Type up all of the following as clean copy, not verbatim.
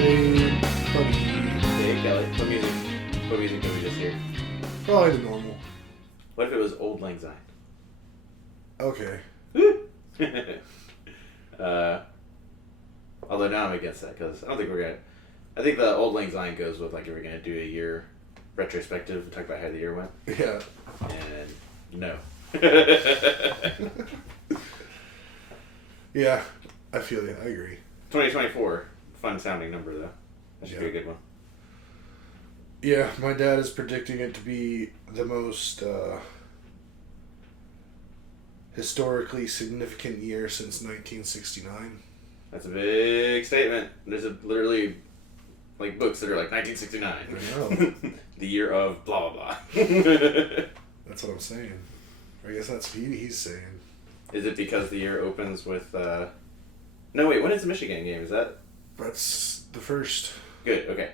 Hey, buddy. Hey, Kelley. What music did we just hear? Probably the normal. What if it was Old Lang Syne? Okay. Although now I'm against that because I don't think we're gonna. I think the Old Lang Syne goes with like if we're gonna do a year retrospective and talk about how the year went. Yeah. And no. Yeah, I feel you. I agree. 2024, fun sounding number though. That should be a good one. Yeah, my dad is predicting it to be the most historically significant year since 1969. That's a big statement. There's literally like books that are like 1969. I know. The year of blah blah blah. That's what I'm saying. I guess that's what he's saying. Is it because the year opens with no wait, when is the Michigan game? Is that That's the first. good? Okay.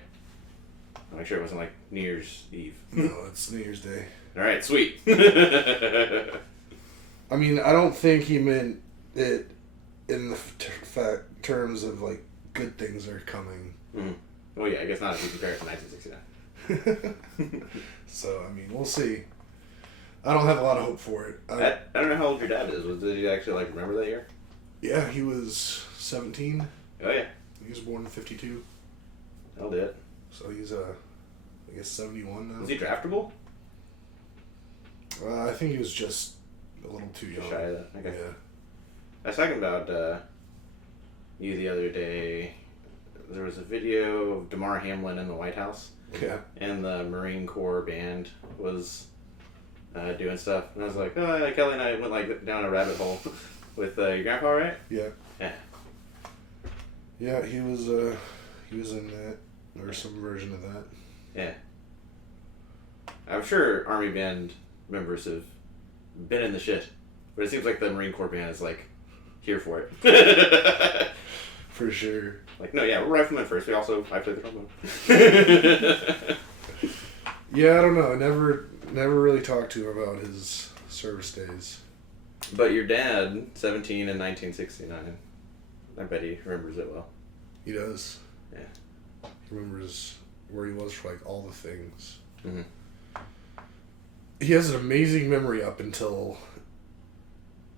I'll make sure it wasn't like New Year's Eve. No, it's New Year's Day. Alright, sweet. I mean, I don't think he meant it in the terms of like good things are coming. Mm. Well, yeah, I guess not if you compare it to 1969. So, I mean, we'll see. I don't have a lot of hope for it. I don't know how old your dad is. Did he actually like remember that year? Yeah, he was 17. Oh yeah. He was born in 52. I'll do it. So he's, I guess 71 now. Was he draftable? I think he was just a little too young. Just shy of that. Okay. Yeah. I was talking about you the other day. There was a video of Damar Hamlin in the White House. Yeah. And the Marine Corps band was doing stuff. And I was like, oh, Kelley and I went like down a rabbit hole with your grandpa, right? Yeah. Yeah. Yeah, he was in that, or some version of that. Yeah. I'm sure Army band members have been in the shit. But it seems like the Marine Corps band is like here for it. For sure. Like, no, yeah, we're riflemen first. I play the trombone. Yeah, I don't know. I never really talked to him about his service days. But your dad, 17 in 1969, I bet he remembers it well. He does. Yeah. He remembers where he was for like all the things. Mm-hmm. He has an amazing memory up until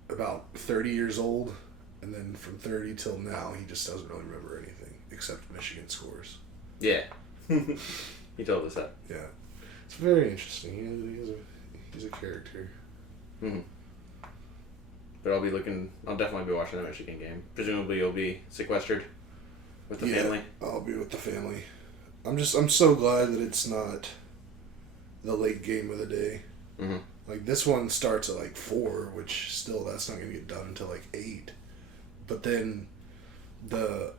about 30 years old. And then from 30 till now, he just doesn't really remember anything except Michigan scores. Yeah. He told us that. Yeah. It's very interesting. He's a character. Mm-hmm. But I'll definitely be watching that Michigan game. Presumably you'll be sequestered with the family. I'll be with the family. I'm so glad that it's not the late game of the day. Mm-hmm. Like this one starts at like 4, which still that's not going to get done until like 8. But then the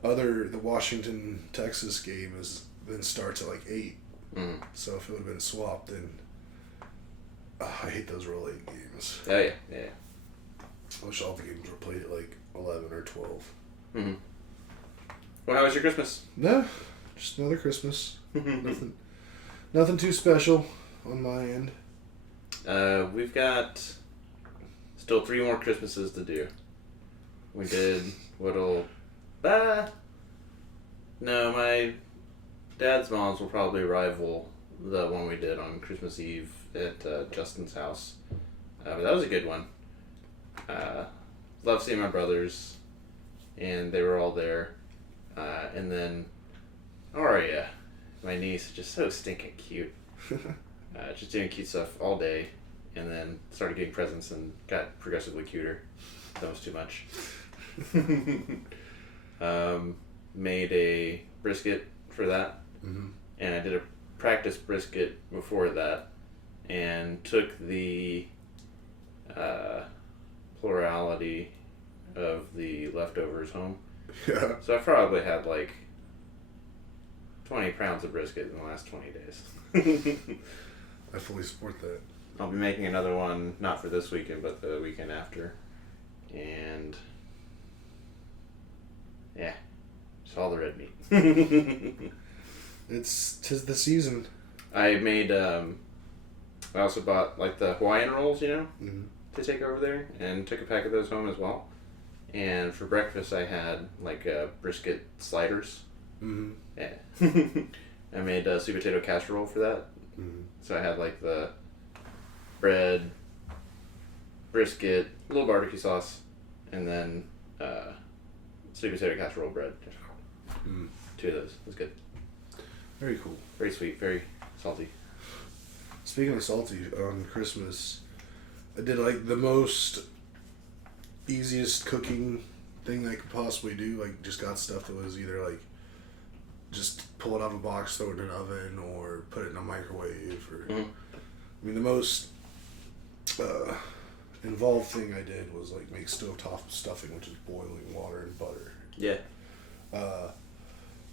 Washington Texas game then starts at like 8. Mm-hmm. So if it would have been swapped, then I hate those real late games. Oh yeah. I wish all the games were played at like 11 or 12. Mm-hmm. Well, how was your Christmas? No, just another Christmas. Nothing too special on my end. We've got still 3 more Christmases to do. We did no, my dad's mom's will probably rival the one we did on Christmas Eve at Justin's house. But that was a good one. Love seeing my brothers, and they were all there. And then Aria, my niece, just so stinking cute. Just doing cute stuff all day, and then started getting presents and got progressively cuter. That was too much. Made a brisket for that, mm-hmm. and I did a practice brisket before that, and took the plurality of the leftovers home. Yeah. So I probably had like 20 pounds of brisket in the last 20 days. I fully support that. I'll be making another one, not for this weekend, but the weekend after. And yeah, just all the red meat. Tis the season. I made, I also bought like the Hawaiian rolls, mm-hmm. to take over there, and took a pack of those home as well. And for breakfast I had like brisket sliders. Mm-hmm. Yeah. I made a sweet potato casserole for that. Mm-hmm. So I had like the bread, brisket, a little barbecue sauce, and then sweet potato casserole bread. Mm. 2 of those. It was good. Very cool. Very sweet, very salty. Speaking of salty, on Christmas, I did like the most easiest cooking thing I could possibly do. Like, just got stuff that was either like just pull it out of a box, throw it in an oven, or put it in a microwave. Or Mm-hmm. I mean, the most involved thing I did was like make stovetop stuffing, which is boiling water and butter. Yeah.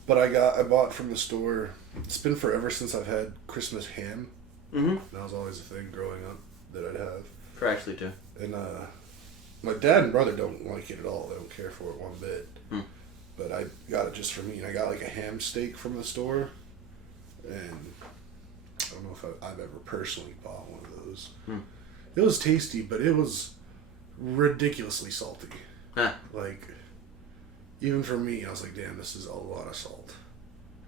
But I bought from the store. It's been forever since I've had Christmas ham. Mm-hmm. That was always a thing growing up that I'd have. For actually too. And my dad and brother don't like it at all. They don't care for it one bit. Hmm. But I got it just for me. And I got like a ham steak from the store. And I don't know if I've ever personally bought one of those. Hmm. It was tasty, but it was ridiculously salty. Huh. Like, even for me, I was like, damn, this is a lot of salt.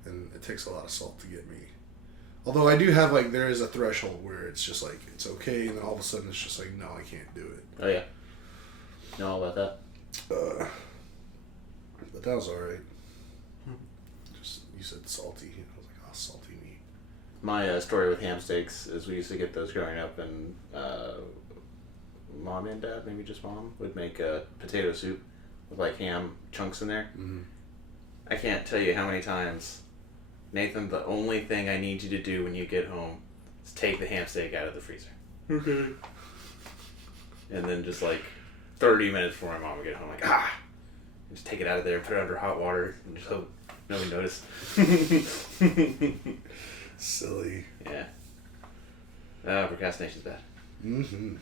And it takes a lot of salt to get me. Although I do have, like, there is a threshold where it's just like, it's okay, and then all of a sudden it's just like, no, I can't do it. Oh, yeah. Know all about that. But that was alright. Just, you said salty. I was like, oh, salty meat. My story with ham steaks is we used to get those growing up, and mom and dad, maybe just mom, would make a potato soup with like ham chunks in there. Mm-hmm. I can't tell you how many times, Nathan, the only thing I need you to do when you get home is take the ham steak out of the freezer. Okay. And then just like 30 minutes before my mom would get home, like, just take it out of there, put it under hot water, and just hope nobody noticed. Silly. Yeah. Procrastination's bad. Mm-hmm.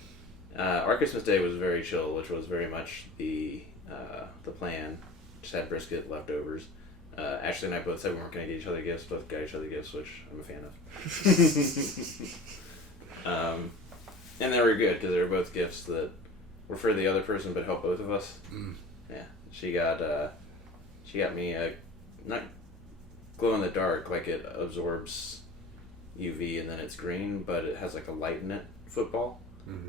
Our Christmas Day was very chill, which was very much the plan. Just had brisket, leftovers. Ashley and I both said we weren't going to get each other gifts. Both got each other gifts, which I'm a fan of. And they were good because they were both gifts that were for the other person but helped both of us. Mm. Yeah, she got me a not glow in the dark, like it absorbs UV and then it's green, but it has like a light in it football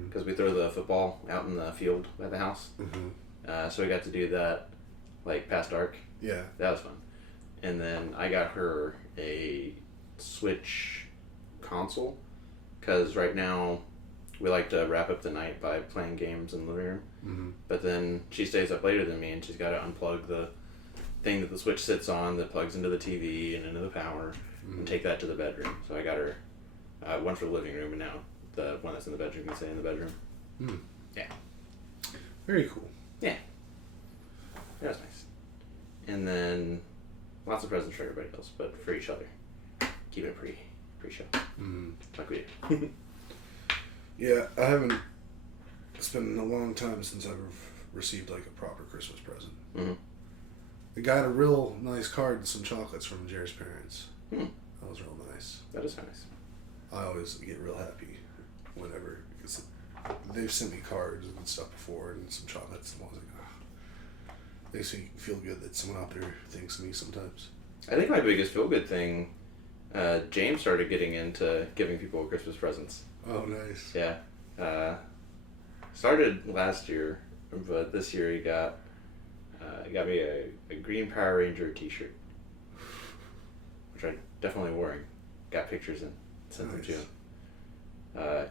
because we throw the football out in the field by the house. Mm-hmm. So we got to do that like past dark. Yeah. That was fun. And then I got her a Switch console because right now we like to wrap up the night by playing games in the living room. Mm-hmm. But then she stays up later than me and she's got to unplug the thing that the Switch sits on that plugs into the TV and into the power and take that to the bedroom. So I got her one for the living room and now the one that's in the bedroom can stay in the bedroom. Mm. Yeah. Very cool. Yeah. That was nice. And then lots of presents for everybody else, but for each other. Keep it pre-show. Mm. Like we do. Yeah, I haven't. It's been a long time since I've received like a proper Christmas present. Mm-hmm. I got a real nice card and some chocolates from Jerry's parents. Hmm. That was real nice. That is nice. I always get real happy whenever, because they've sent me cards and stuff before and some chocolates, and I was like, ah. Makes me feel good that someone out there thinks of me sometimes. I think my biggest feel-good thing, James started getting into giving people Christmas presents. Oh, nice. Yeah. Started last year, but this year he got me a Green Power Ranger t-shirt, which I definitely wore and got pictures and sent them to him. I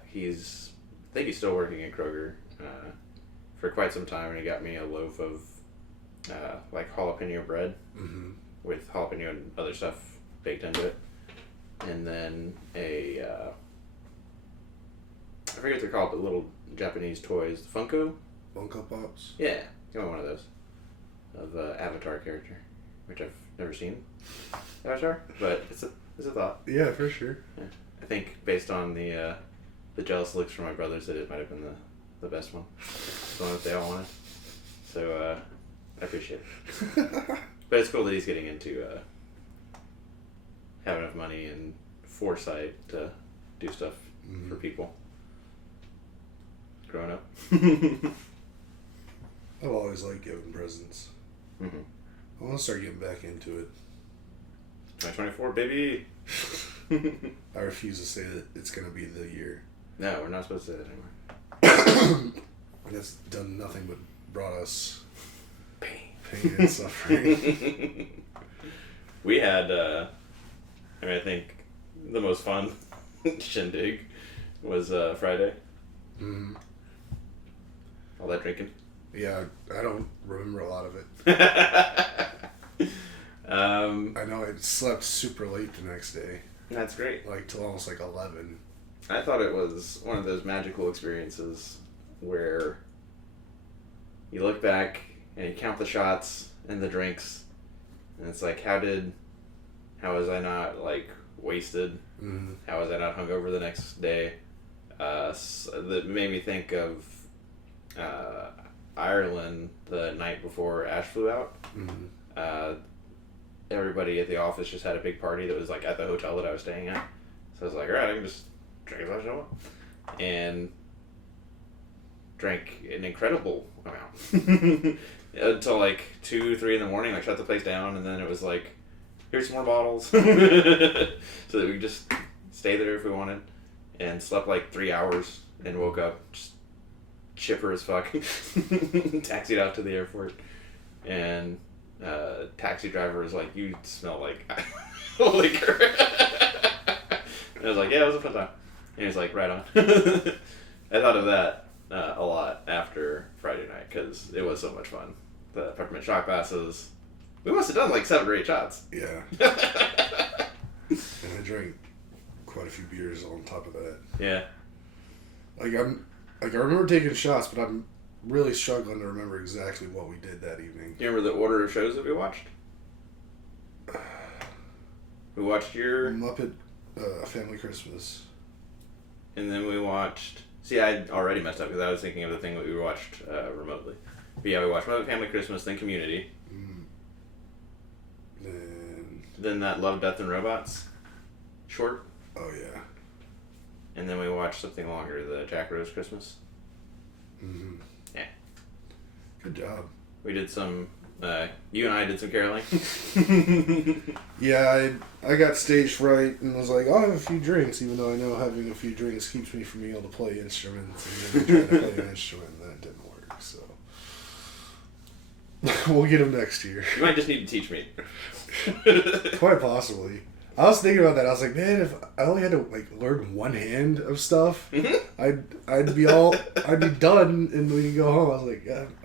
think he's still working at Kroger for quite some time, and he got me a loaf of like jalapeno bread with jalapeno and other stuff baked into it, and then I forget what they're called, but little Japanese toys, the Funko Pops. Yeah, got me one of those of Avatar character, which I've never seen Avatar, but it's a thought. Yeah, for sure. Yeah. I think based on the jealous looks from my brothers that it might have been the best one, the one that they all wanted. So I appreciate it. But it's cool that he's getting into have enough money and foresight to do stuff for people. Growing up. I've always liked giving presents. I want to start getting back into it. 2024, baby. I refuse to say that it's going to be the year. No, we're not supposed to say that anymore. That's done nothing but brought us Pain and suffering. We had, I think the most fun shindig was Friday. Mm-hmm. All that drinking. Yeah, I don't remember a lot of it. I know I slept super late the next day. That's great. Like till almost like 11. I thought it was one of those magical experiences where you look back and you count the shots and the drinks, and it's like, how was I not like wasted? Mm-hmm. How was I not hungover the next day? That made me think of Ireland the night before Ash flew out. Mm-hmm. Everybody at the office just had a big party that was like at the hotel that I was staying at. So I was like, alright, I can just drink as much as I want. And drank an incredible amount. Until like 2, 3 in the morning, like shut the place down, and then it was like, here's some more bottles. So that we could just stay there if we wanted. And slept like 3 hours and woke up just chipper as fuck. Taxied out to the airport. And taxi driver was like, you smell like liquor. And I was like, yeah, it was a fun time. And he was like, right on. I thought of that a lot after Friday night because it was so much fun. The peppermint shot glasses. We must have done like 7 or 8 shots. Yeah. And I drank quite a few beers on top of that. Yeah. I remember taking shots, but I'm really struggling to remember exactly what we did that evening. Do you remember the order of shows that we watched? We watched your... Muppet Family Christmas. And then we watched... See, I already messed up because I was thinking of the thing that we watched remotely. But yeah, we watched Muppet Family Christmas, then Community. Then that Love, Death, and Robots short. Oh, yeah. And then we watched something longer, the Jack Rose Christmas. Mm-hmm. Yeah. Good job. We did some... you and I did some caroling. Yeah, I got stage fright and was like, I'll have a few drinks, even though I know having a few drinks keeps me from being able to play instruments. And then I tried to play an instrument and that didn't work, so... We'll get them next year. You might just need to teach me. Quite possibly. I was thinking about that. I was like, man, if I only had to like learn one hand of stuff, I'd be done, and we could go home. I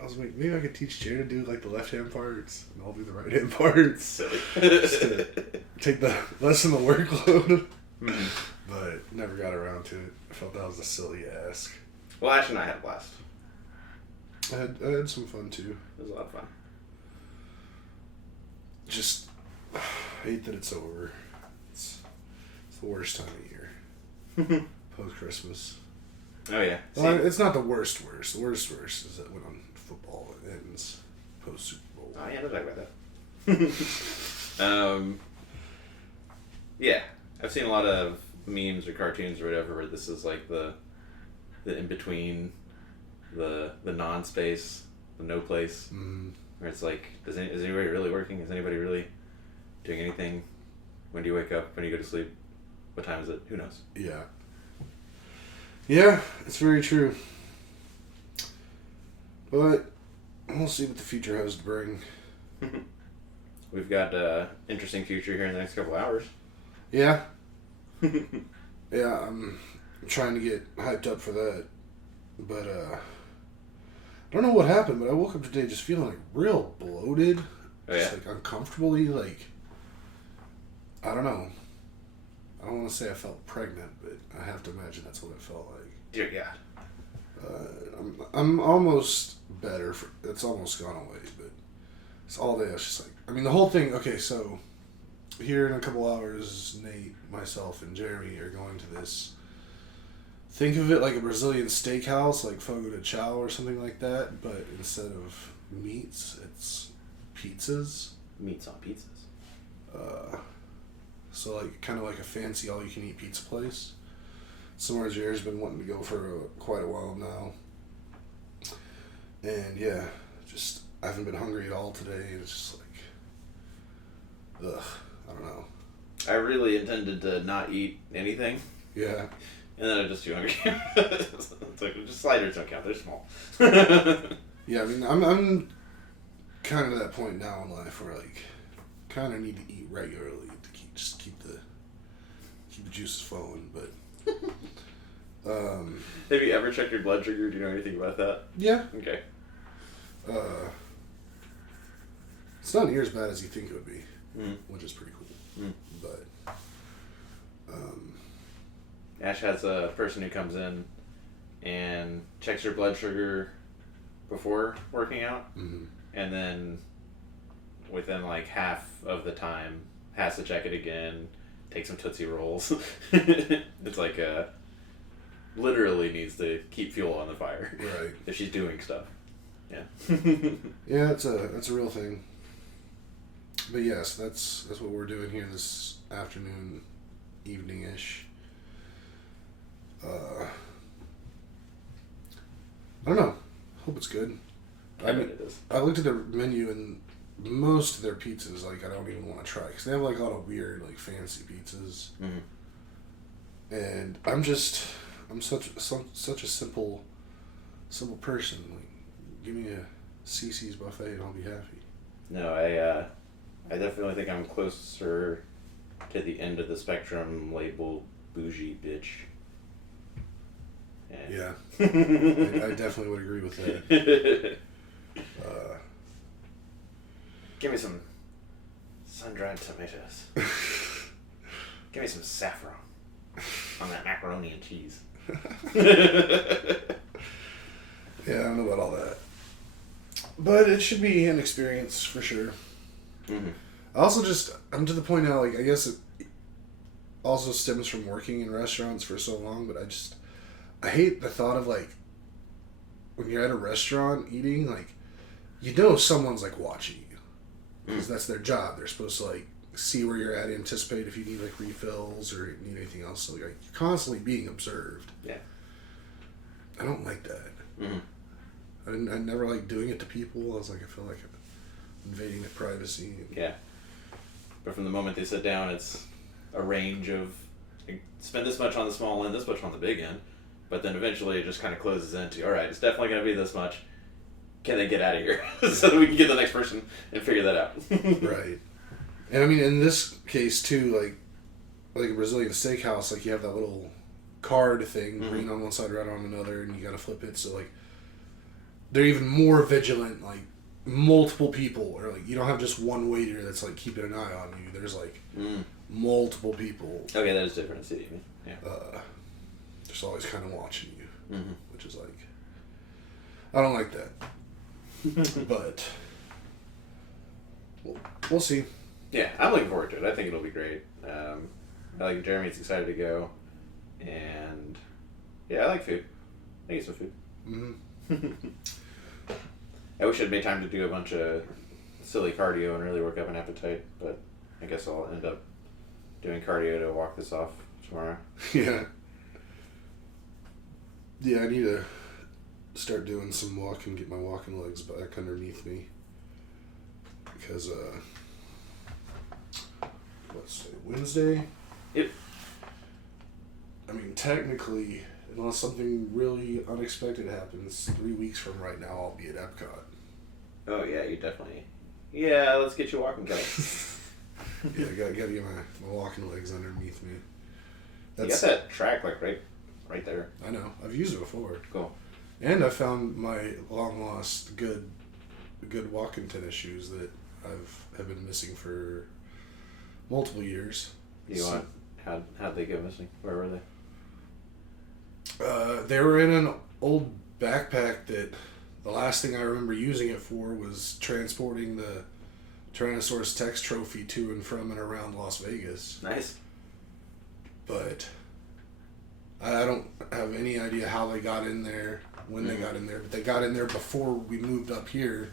was like, maybe I could teach Jared to do like the left hand parts, and I'll do the right hand parts. Silly. Just to take the lessen the workload. But never got around to it. I felt that was a silly ask. Well, Ash and I had a blast. I had some fun too. It was a lot of fun. Just hate that it's over. It's the worst time of year. Post Christmas. Oh yeah. Well, it's not the worst. The worst is that when football ends post Super Bowl. Oh yeah, let's talk about that. Yeah, I've seen a lot of memes or cartoons or whatever where this is like the in between, the non-space, the no place, where it's like, is anybody really working? Is anybody really doing anything? When do you wake up? When do you go to sleep? What time is it? Who knows? Yeah. Yeah, it's very true. But we'll see what the future has to bring. We've got an interesting future here in the next couple hours. Yeah. Yeah, I'm trying to get hyped up for that. But, I don't know what happened, but I woke up today just feeling like real bloated. Oh, yeah? Just like uncomfortably, like, I don't know. I don't want to say I felt pregnant, but I have to imagine that's what it felt like. Dear God. I'm almost better. It's almost gone away, but it's all day. I was just like, I mean, the whole thing. Okay, so here in a couple hours, Nate, myself, and Jeremy are going to this. Think of it like a Brazilian steakhouse, like Fogo de Chao or something like that, but instead of meats, it's pizzas. Meats on pizzas. So like kind of like a fancy all-you-can-eat pizza place. Somewhere Jared's been wanting to go for quite a while now. And yeah, just I haven't been hungry at all today, and it's just like, ugh, I don't know. I really intended to not eat anything, Yeah. and then I just too hungry. It's like, just sliders don't count. They're small. Yeah, I mean, I'm kind of at that point now in life where, like, kind of need to eat regularly to keep the juices flowing, but... Have you ever checked your blood sugar? Do you know anything about that? Yeah. Okay. It's not near as bad as you think it would be, which is pretty cool. Mm. But, Ash has a person who comes in and checks your blood sugar before working out, and then within like half of the time has to check it again, take some Tootsie Rolls. It's like literally needs to keep fuel on the fire. Right. If she's doing stuff. Yeah. Yeah, that's a real thing. But yes, that's what we're doing here this afternoon, evening-ish. I don't know. Hope it's good. I mean, it is. I looked at their menu and most of their pizzas, like, I don't even want to try because they have like a lot of weird, like, fancy pizzas. And I'm such a simple person. Like, give me a CC's buffet and I'll be happy. No, I definitely think I'm closer to the end of the spectrum labeled bougie bitch. Yeah. I definitely would agree with that. Give me some sun-dried tomatoes. Give me some saffron on that macaroni and cheese. Yeah, I don't know about all that. But it should be an experience for sure. I also I'm to the point now, like, I guess it also stems from working in restaurants for so long, but I hate the thought of, like, when you're at a restaurant eating, like, you know someone's, like, watching you. Because that's their job. They're supposed to, like, see where you're at, anticipate if you need, like, refills or need anything else. So, like, you're constantly being observed. Yeah. I don't like that. I never like doing it to people. I feel like I'm invading their privacy. Yeah. But from the moment they sit down, it's a range of, like, spend this much on the small end, this much on the big end. But then eventually it just kind of closes into, all right, it's definitely going to be this much. Can they get out of here? So that we can get the next person and figure that out. Right. And I mean, in this case too, like a Brazilian steakhouse, like, you have that little card thing, green on one side, red on another, and you got to flip it. So, like, they're even more vigilant, like, multiple people, or, like, you don't have just one waiter that's, like, keeping an eye on you. There's, like, multiple people. Okay, that is different. I see what you mean. Yeah. Just always kind of watching you, which is, like, I don't like that. But we'll see. Yeah, I'm looking forward to it. I think it'll be great. I like Jeremy's excited to go, and yeah, I like food. I eat some food. I wish I'd made time to do a bunch of silly cardio and really work up an appetite, but I guess I'll end up doing cardio to walk this off tomorrow. Yeah. Yeah, I need to start doing some walking, get my walking legs back underneath me. Because, what's today? Wednesday? Yep. I mean, technically, unless something really unexpected happens, 3 weeks from right now, I'll be at Epcot. Oh, yeah, you definitely... Yeah, let's get you walking, Kelley. Yeah, I gotta get my walking legs underneath me. You got that track, like, right there. I know. I've used it before. Cool. And I found my long-lost good walking tennis shoes that have been missing for multiple years. How'd they go missing? Where were they? They were in an old backpack that the last thing I remember using it for was transporting the Tyrannosaurus Rex trophy to and from and around Las Vegas. Nice. But I don't have any idea how they got in there, when they got in there, but they got in there before we moved up here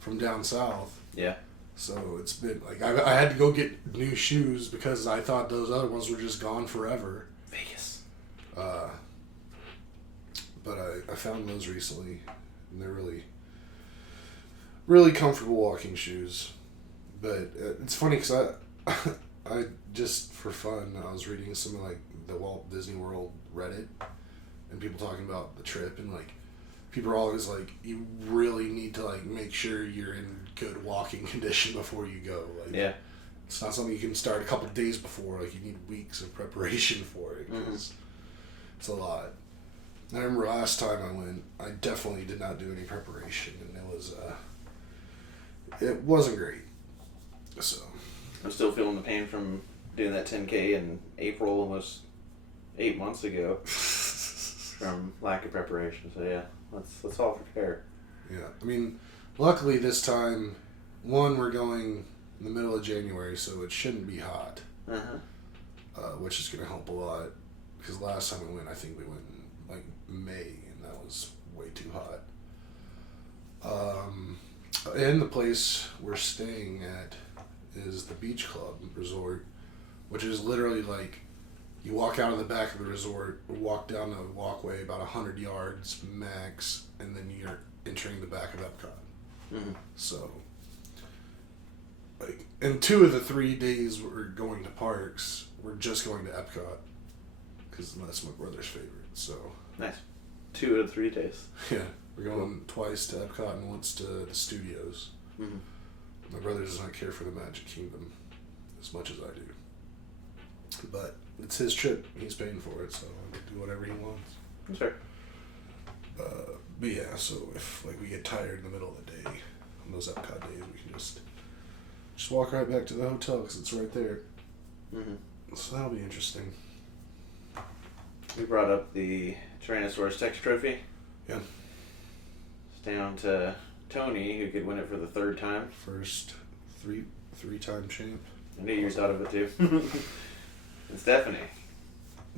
from down south. Yeah. So it's been, like, I had to go get new shoes because I thought those other ones were just gone forever. Vegas. But I found those recently, and they're really, really comfortable walking shoes. But it's funny because I I just for fun, I was reading some of like the Walt Disney World Reddit, and people talking about the trip, and like people are always like, you really need to like make sure you're in good walking condition before you go. Like, yeah. It's not something you can start a couple days before. Like, you need weeks of preparation for it because it's a lot. I remember last time I went, I definitely did not do any preparation, and it wasn't great. So I'm still feeling the pain from doing that 10K in April, almost 8 months ago, from lack of preparation. So yeah, let's all prepare. Yeah, I mean, luckily this time, we're going in the middle of January, so it shouldn't be hot, which is going to help a lot. Because last time we went, I think we went in like May, and that was way too hot. And the place we're staying at is the Beach Club Resort, which is literally like you walk out of the back of the resort, walk down the walkway about 100 yards max, and then you're entering the back of Epcot. So, like, and 2 of the 3 days we're going to parks, we're just going to Epcot, because that's my brother's favorite. So nice. 2 out of 3 days. Yeah, we're going twice to Epcot and once to the studios. My brother does not care for the Magic Kingdom as much as I do, but it's his trip. He's paying for it, so I can do whatever he wants. That's fair. But yeah, so if like we get tired in the middle of the day on those Epcot days, we can just walk right back to the hotel because it's right there. So that'll be interesting. We brought up the Tyrannosaurus Rex trophy. Yeah. It's down to Tony, who could win it for the 3rd time. First three-time champ. I knew you thought of it too. It's Stephanie.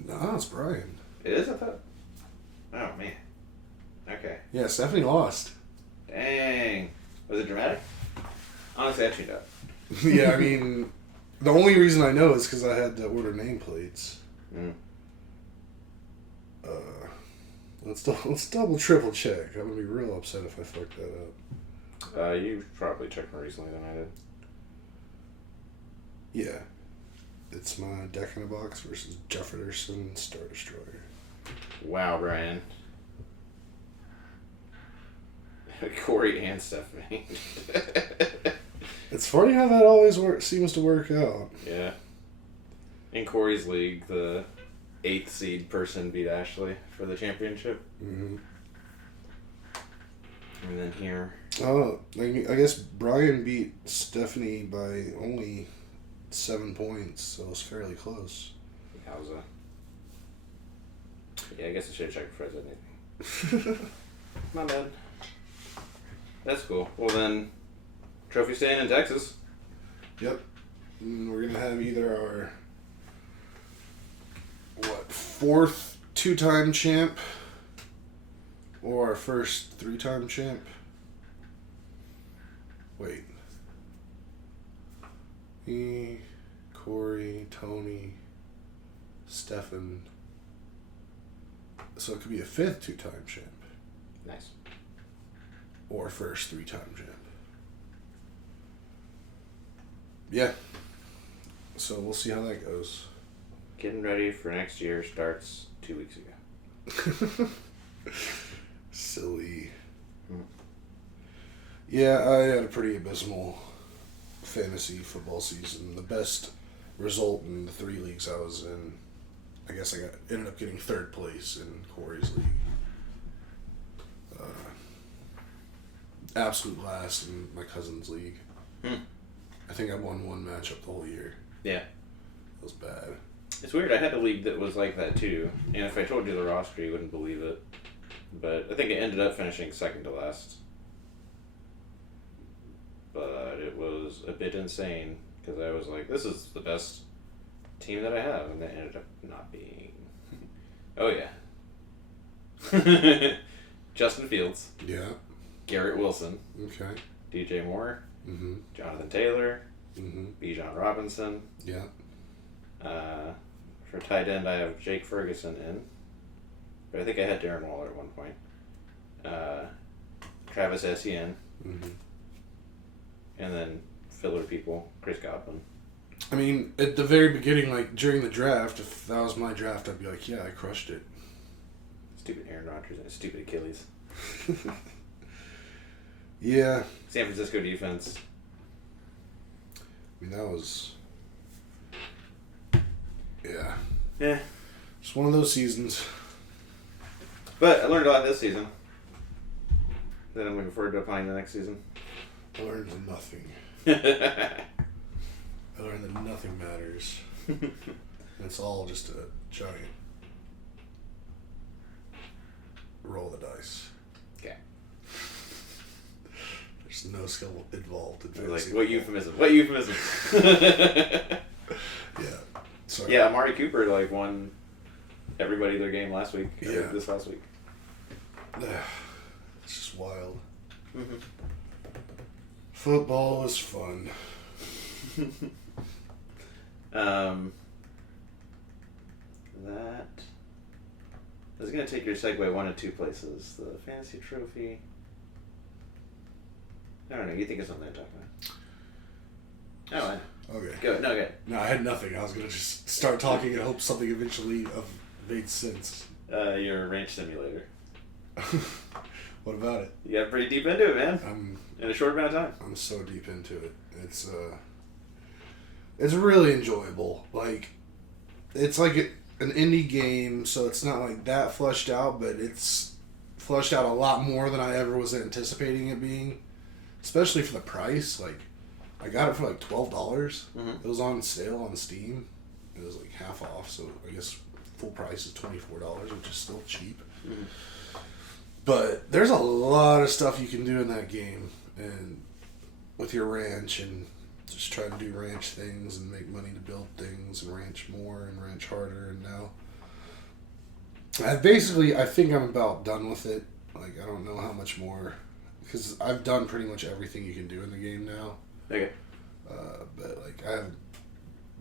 No, it's Brian. It is, I thought. Oh man. Okay. Yeah, Stephanie lost. Dang. Was it dramatic? Honestly, I tuned out. Yeah, I mean, the only reason I know is because I had to order nameplates. Let's double triple check. I'm gonna be real upset if I fuck that up. You probably checked more recently than I did. Yeah, it's my Deck in a Box versus Jefferson Star Destroyer. Wow, Brian. Corey and Stephanie. It's funny how that always seems to work out. Yeah. In Corey's league, the 8th seed person beat Ashley for the championship. And then here. Oh, I guess Brian beat Stephanie by only 7 points, so it was fairly close. Yowza. Yeah, I guess I should have checked before I said anything. My bad. That's cool. Well then, trophy staying in Texas. Yep. And we're gonna have either our 4th 2-time champ or our first 3-time champ. Wait. Me, Corey, Tony, Stefan. So it could be a 5th 2-time champ. Nice. Or first 3-time champ. Yeah. So we'll see how that goes. Getting ready for next year starts 2 weeks ago. Silly. Yeah, I had a pretty abysmal fantasy football season. The best result in the 3 leagues I was in, I guess ended up getting 3rd place in Corey's league. Absolute last in my cousin's league. I think I won 1 matchup the whole year. Yeah. It was bad. It's weird. I had a league that was like that too. And if I told you the roster, you wouldn't believe it. But I think it ended up finishing 2nd to last. But it was a bit insane because I was like, this is the best team that I have. And that ended up not being. Oh, yeah. Justin Fields. Yeah. Garrett Wilson. Okay. DJ Moore. Mm-hmm. Jonathan Taylor. Mm-hmm. Bijan Robinson. Yeah. For tight end, I have Jake Ferguson in. But I think I had Darren Waller at one point. Travis Etienne. Mm-hmm. And then filler people, Chris Godwin. I mean, at the very beginning, like during the draft, if that was my draft, I'd be like, yeah, I crushed it. Stupid Aaron Rodgers and stupid Achilles. Yeah. San Francisco defense. I mean, that was... Yeah. Yeah. It's one of those seasons. But I learned a lot this season. Then I'm looking forward to applying the next season. I learned nothing. I learned that nothing matters. It's all just a giant roll of the dice. Okay. There's no skill involved in Like, fantasy what football. euphemism? What euphemism? Yeah. Sorry. Yeah, Amari Cooper won everybody their game last week. Yeah. This last week. It's just wild. Mm-hmm. Football is fun. That I was gonna take your segue one of two places. The fantasy trophy. I don't know. You think of something I'm talking about? Oh, I know. Okay. Go. No, go. No, I had nothing. I was gonna just start talking and hope something eventually made sense. Your ranch simulator. What about it? You got pretty deep into it, man. In a short amount of time. I'm so deep into it. It's really enjoyable. Like, it's like an indie game, so it's not like that fleshed out, but it's fleshed out a lot more than I ever was anticipating it being. Especially for the price. Like, I got it for like $12. Mm-hmm. It was on sale on Steam. It was like half off, so I guess full price is $24, which is still cheap. Mm-hmm. But there's a lot of stuff you can do in that game, and with your ranch, and just try to do ranch things and make money to build things and ranch more and ranch harder. And now, I think I'm about done with it. Like, I don't know how much more, because I've done pretty much everything you can do in the game now. Okay. But like, I have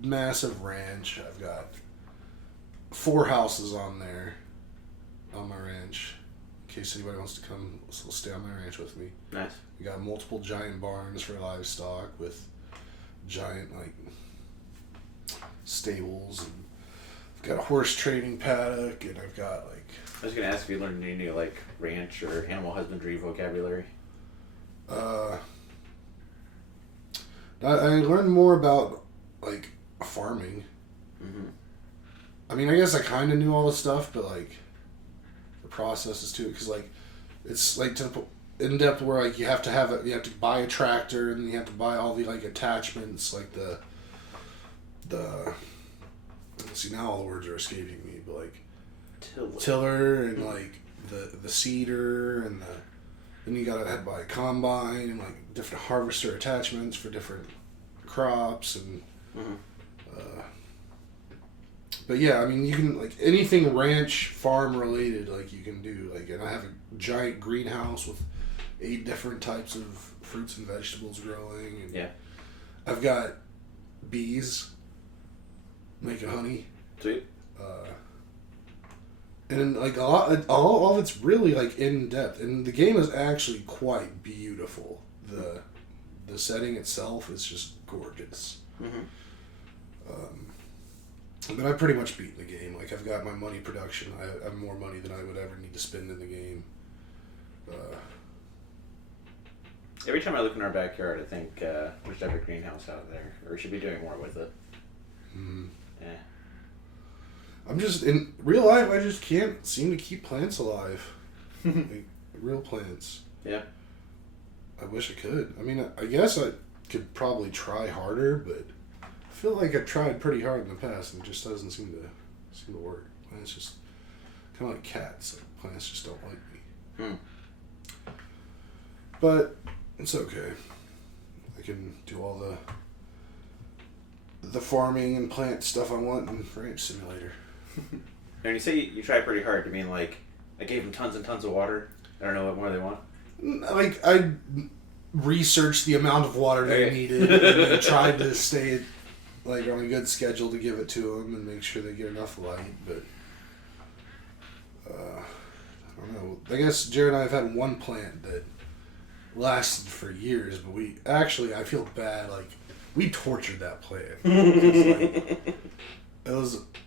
massive ranch. I've got 4 houses on there on my ranch. In case anybody wants to come stay on my ranch with me. Nice. We got multiple giant barns for livestock with giant like stables, and I've got a horse training paddock, and I've got like... I was gonna ask if you learned any new like ranch or animal husbandry vocabulary. I learned more about like farming. Mm-hmm. I mean, I guess I kind of knew all the stuff, but like the processes too, because like it's like to the in depth where like you have to buy a tractor, and you have to buy all the like attachments, like the let's see, now all the words are escaping me, but like tiller and like the seeder, and then you gotta have to buy a combine and like different harvester attachments for different crops, and mm-hmm. But yeah, I mean, you can, like, anything ranch, farm related, like, you can do. Like, and I have a giant greenhouse with 8 different types of fruits and vegetables growing. And yeah. I've got bees making honey. Sweet. And then, like, all of it's really, like, in depth. And the game is actually quite beautiful. The setting itself is just gorgeous. Mm-hmm. But I pretty much beat the game. Like, I've got my money production. I have more money than I would ever need to spend in the game. Every time I look in our backyard, I think we should have a greenhouse out there, or we should be doing more with it. Mm-hmm. Yeah. I'm just, in real life, I just can't seem to keep plants alive. Like, real plants. Yeah. I wish I could. I mean, I guess I could probably try harder, but I feel like I've tried pretty hard in the past, and it just doesn't seem to work. Plants just kind of like cats. Like, plants just don't like me. But it's okay. I can do all the farming and plant stuff I want in Ranch Simulator. And you say you try pretty hard. You mean like I gave them tons and tons of water? I don't know what more they want. Like, I researched the amount of water they needed, and I tried to stay like on a good schedule to give it to them and make sure they get enough light. But I don't know. I guess Jared and I have had one plant that lasted for years, but I feel bad. Like, we tortured that plant. 'Cause, like,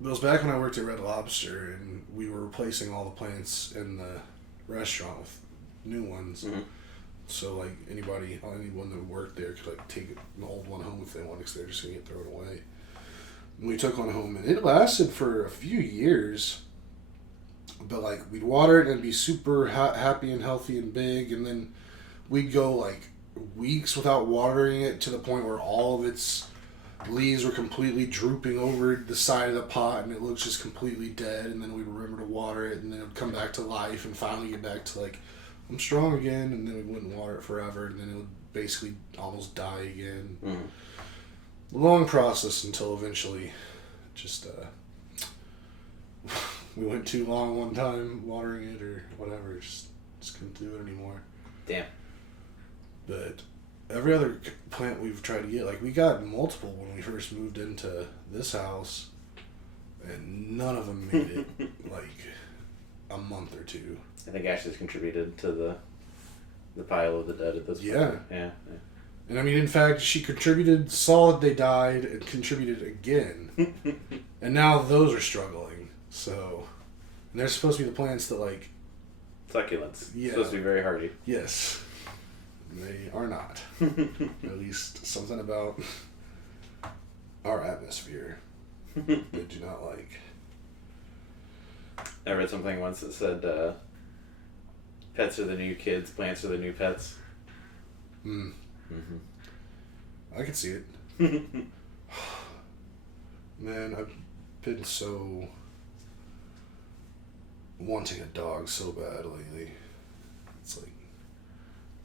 it was back when I worked at Red Lobster, and we were replacing all the plants in the restaurant with new ones. Mm-hmm. So like anyone that worked there could like take an old one home if they wanted, because they're just gonna get thrown away. And we took one home, and it lasted for a few years. But like we'd water it and it'd be super happy and healthy and big, and then we'd go like weeks without watering it to the point where all of its leaves were completely drooping over the side of the pot, and it looked just completely dead. And then we'd remember to water it, and then it would come back to life, and finally get back to like, I'm strong again. And then we wouldn't water it forever, and then it would basically almost die again. Long process until eventually just we went too long one time watering it or whatever, just couldn't do it anymore. Damn. But every other plant we've tried to get, like we got multiple when we first moved into this house, and none of them made it like a month or two. I think Ashley's contributed to the pile of the dead at this point. Yeah. And I mean, in fact, she contributed, saw that they died, and contributed again. And now those are struggling. So, and they're supposed to be the plants that like... Succulents. Yeah. Supposed to be very hardy. Yes. They are not. At least something about our atmosphere they do not like. I read something once that said pets are the new kids, plants are the new pets. I can see it. Man, I've been so wanting a dog so bad lately. It's like,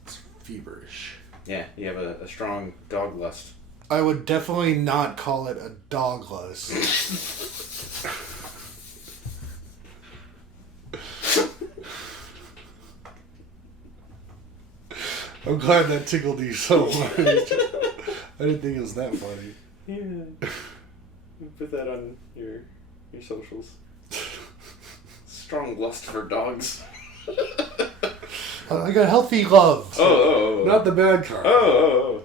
it's feverish. Yeah, you have a strong dog lust. I would definitely not call it a dog lust. I'm glad that tickled you so much. I didn't think it was that funny. Yeah. Put that on your socials. Strong lust for dogs. I got healthy love. Oh. Not the bad kind. Oh.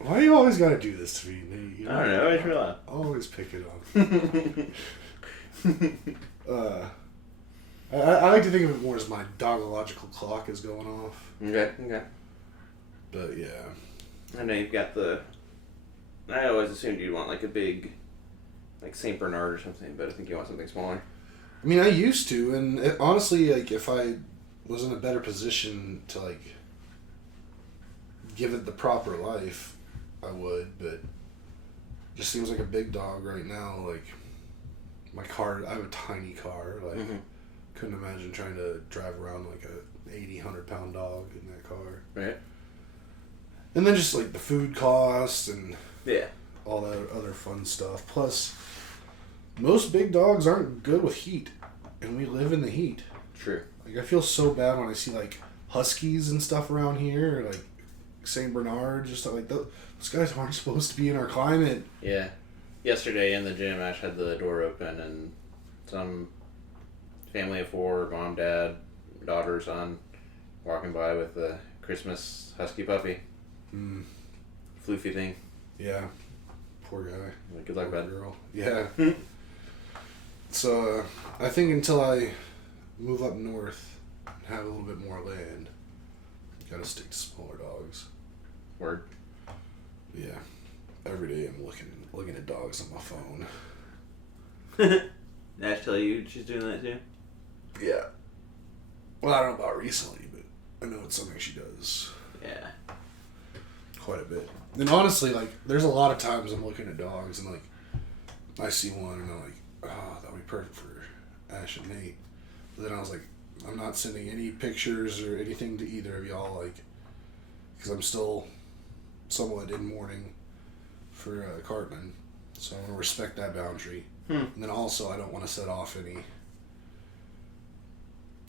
Why you always gotta do this to me, Nate? You know, I don't know. I just realized. Always pick it up. I like to think of it more as my dogological clock is going off. Okay. But yeah. I know you've got I always assumed you'd want like a big, like Saint Bernard or something, but I think you want something smaller. I mean, I used to, and honestly, like if I was in a better position to like give it the proper life, I would. But it just seems like a big dog right now. Like my car, I have a tiny car. Like couldn't imagine trying to drive around like a 100 pound dog in that car. Right. And then just like the food costs and yeah, all that other fun stuff. Plus, most big dogs aren't good with heat, and we live in the heat. True. Like I feel so bad when I see like huskies and stuff around here, or like Saint Bernards or stuff like that. Those guys aren't supposed to be in our climate. Yeah. Yesterday in the gym, Ash had the door open, and some family of 4, mom, dad, daughter, son, walking by with a Christmas husky puppy. Floofy thing. Yeah. Poor guy. Good luck, bud. Girl. Yeah. So, I think until I move up north and have a little bit more land, gotta stick to smaller dogs. Word. Yeah. Every day I'm looking at dogs on my phone. Did Ash tell you she's doing that too? Yeah. Well, I don't know about recently, but I know it's something she does. Yeah. Quite a bit. And honestly, like, there's a lot of times I'm looking at dogs and, like, I see one and I'm like, oh, that would be perfect for Ash and Nate. But then I was like, I'm not sending any pictures or anything to either of y'all, like, because I'm still somewhat in mourning for Cartman. So I want to respect that boundary. And then also, I don't want to set off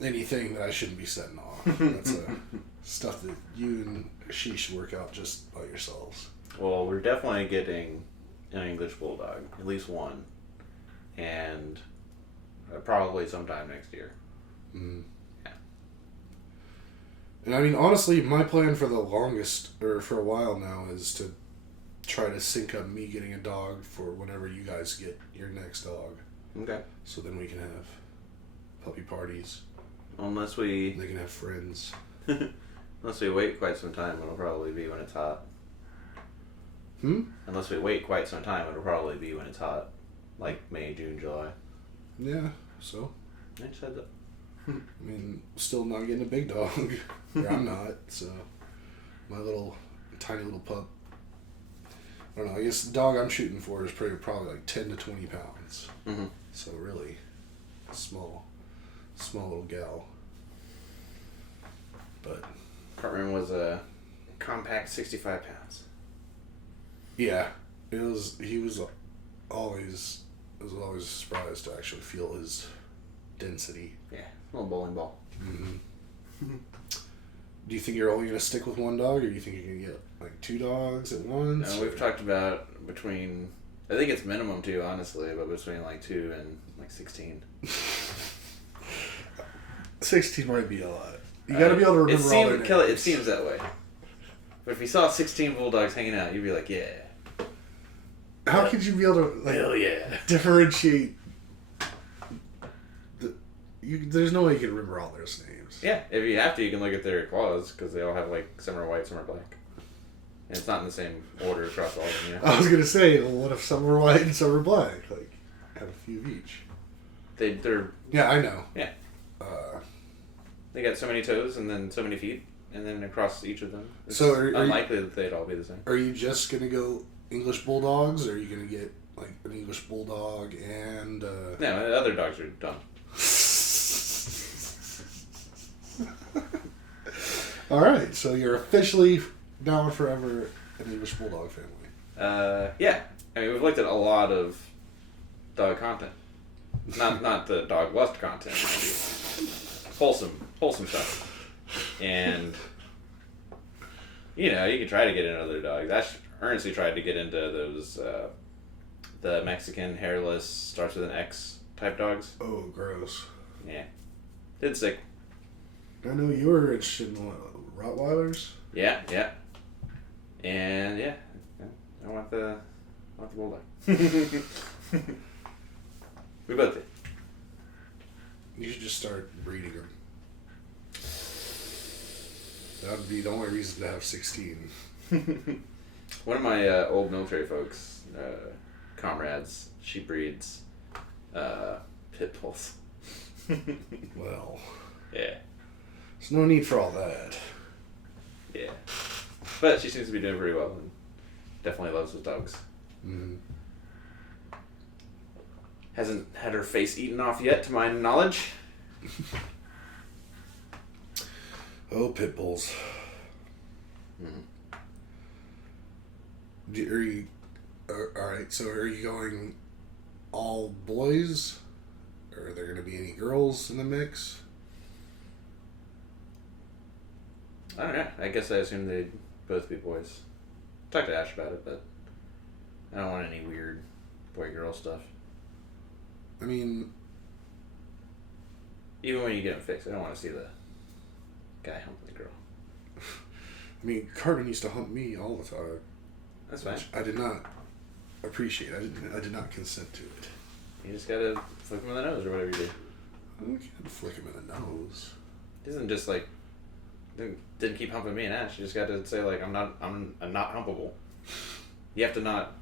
anything that I shouldn't be setting off. That's stuff that you and she should work out just by yourselves. Well, we're definitely getting an English Bulldog, at least one, and probably sometime next year. Mm. Yeah. And I mean, honestly, my plan for the longest, or for a while now, is to try to sync up me getting a dog for whenever you guys get your next dog. Okay. So then we can have puppy parties. Unless we... They can have friends. Unless we wait quite some time, it'll probably be when it's hot. Unless we wait quite some time, it'll probably be when it's hot. Like May, June, July. Yeah, so. I just said that. I mean, still not getting a big dog. Or I'm not, so. My tiny little pup. I don't know, I guess the dog I'm shooting for is probably like 10 to 20 pounds. Mm-hmm. So really small little gal. But Cartman was a compact 65 pounds. yeah, I was always surprised to actually feel his density. Yeah, a little bowling ball. Mm-hmm. Do you think you're only going to stick with one dog, or do you think you're going to get like 2 dogs at once? No, we've talked about between, I think it's minimum 2, honestly, but between like 2 and like 16. 16 might be a lot. You got to be able to remember all their names. Kelley, it seems that way. But if you saw 16 bulldogs hanging out, you'd be like, yeah. How could you be able to Hell yeah. differentiate? There's no way you can remember all their names. Yeah, if you have to, you can look at their claws, because they all have like, some are white, some are black. And it's not in the same order across all of them, you know? I was going to say, well, what if some are white and some are black? Like, have a few of each. They're... Yeah, I know. Yeah. They got so many toes and then so many feet, and then across each of them. It's unlikely that they'd all be the same. Are you just going to go English Bulldogs, or are you going to get like an English Bulldog and... No, the other dogs are dumb. Alright, so you're officially now and forever an English Bulldog family. Yeah. I mean, we've looked at a lot of dog content. Not the dog lust content. Wholesome stuff. And, you know, you can try to get into other dogs. I earnestly tried to get into those, the Mexican hairless, starts with an X type dogs. Oh, gross. Yeah. Didn't stick. I know you were interested in Rottweilers? Yeah. And, yeah. I want the bulldog. We both did. You should just start breeding them. That would be the only reason to have 16. One of my old military folks, comrades, she breeds pit bulls. Well. Yeah. There's no need for all that. Yeah. But she seems to be doing pretty well and definitely loves those dogs. Mm-hmm. Hasn't had her face eaten off yet, to my knowledge. Oh, pit bulls. Mm-hmm. Are you... Alright, so are you going all boys? Or are there going to be any girls in the mix? I don't know. I guess I assume they'd both be boys. Talked to Ash about it, but I don't want any weird boy-girl stuff. I mean... Even when you get them fixed, I don't want to see the guy humping the girl. I mean, Cartman used to hump me all the time. That's fine. I did not appreciate. I did not consent to it. You just gotta flick him in the nose or whatever you do. I can't flick him in the nose. He doesn't just like didn't keep humping me and Ash. You just got to say like I'm not humpable. You have to not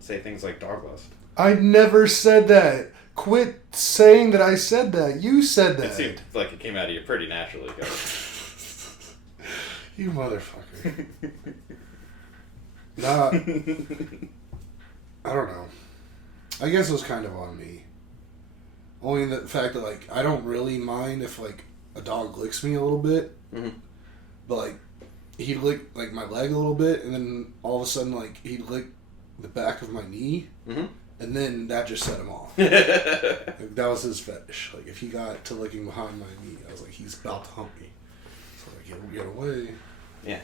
say things like dog lust. I never said that. Quit saying that I said that. You said that. It seemed like it came out of you pretty naturally. You motherfucker. Nah. I don't know. I guess it was kind of on me. Only the fact that, like, I don't really mind if, like, a dog licks me a little bit. Mm-hmm. But, like, he'd lick, like, my leg a little bit, and then all of a sudden, like, he'd lick the back of my knee. Mm-hmm. And then that just set him off. Like, that was his fetish. Like, if he got to licking behind my knee, I was like, he's about to hump me. So, like, get away. Yeah.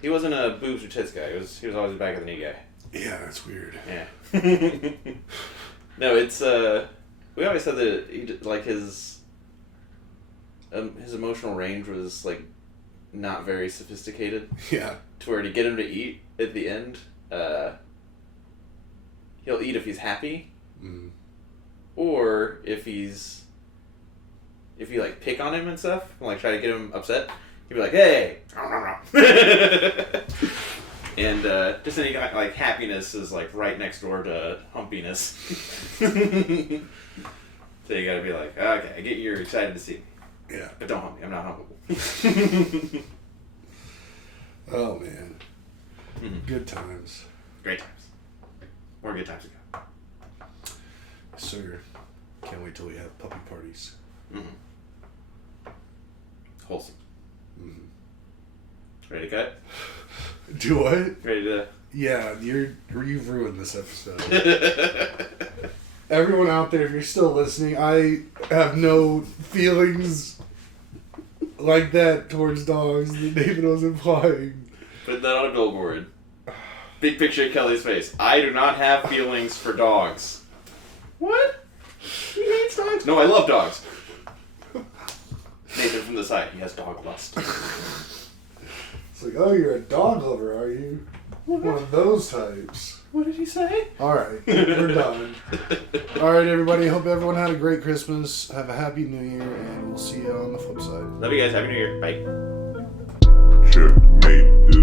He wasn't a boobs or tits guy. He was always a back of the knee guy. Yeah, that's weird. Yeah. No, it's, we always said that he, like, his his emotional range was like not very sophisticated. Yeah. To where to get him to eat at the end, he'll eat if he's happy, or if he like pick on him and stuff, and like try to get him upset, he'd be like, "Hey," and just any like happiness is like right next door to humpiness. So you gotta be like, okay, I get you're excited to see me. Yeah. But don't hump me. I'm not humpable. Oh, man. Good times. Great times. More good times to go. Sir, can't wait till we have puppy parties. Wholesome. Ready to cut? Do what? Ready to... Yeah, you've ruined this episode. Everyone out there, if you're still listening, I have no feelings like that towards dogs that David was implying. Put that on a billboard. Big picture of Kelley's face. I do not have feelings for dogs. What? He hates dogs? No, I love dogs. Nathan from the side. He has dog lust. It's like, oh, you're a dog lover, are you? One of those types. What did he say? Alright, we're done. Alright, everybody. Hope everyone had a great Christmas. Have a happy New Year, and we'll see you on the flip side. Love you guys. Happy New Year. Bye. Checkmate.